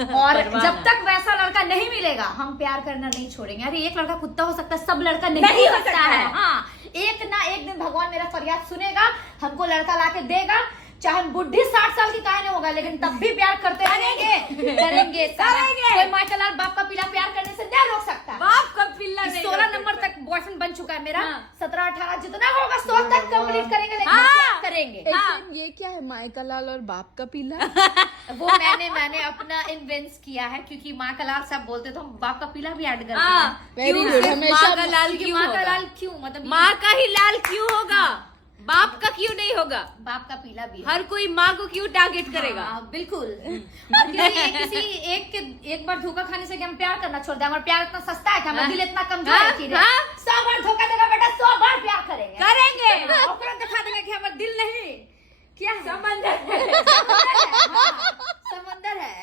और जब तक वैसा लड़का नहीं मिलेगा हम प्यार करना नहीं छोड़ेंगे। अरे एक लड़का कुत्ता हो सकता है, सब लड़का नहीं हो सकता है। हाँ, एक ना एक दिन भगवान मेरा फरियाद सुनेगा, हमको लड़का लाके देगा, चाहे हम बुढ़ी 60 साल की काहे नहीं होगा, लेकिन तब भी प्यार करते रहेंगे, करेंगे। कोई माशाल्लाह बाप का पिला प्यार करने से नहीं रोक सकता। बाप का पिल्ला नहीं 16 नंबर तक बॉयफ्रेंड बन चुका है मेरा। 17-18 जितना होगा 100 तक कंप्लीट करेंगे, लेकिन प्यार करेंगे। ये क्या है, मायका लाल और बाप का पीला? वो मैंने अपना इन्वेंट किया है, क्योंकि माँ का लाल सब बोलते तो हम बाप का पीला भी ऐड करते हैं। माँ का लाल क्यों माँ का होगा? लाल क्यों, मतलब माँ का ही लाल क्यों होगा, बाप का क्यों नहीं होगा? बाप का पीला भी है। हर कोई माँ को क्यों टारगेट करेगा? हाँ, बिल्कुल। और किसी एक बार धोखा खाने से क्या हम प्यार करना छोड़ दें? हमारा प्यार इतना सस्ता है कि हमारा दिल इतना कमजोर है कि 100 बार धोखा देगा बेटा, 100 बार प्यार करेंगे। और दिखा देगा कि हमारा दिल नहीं, क्या है? समंदर है। समंदर है।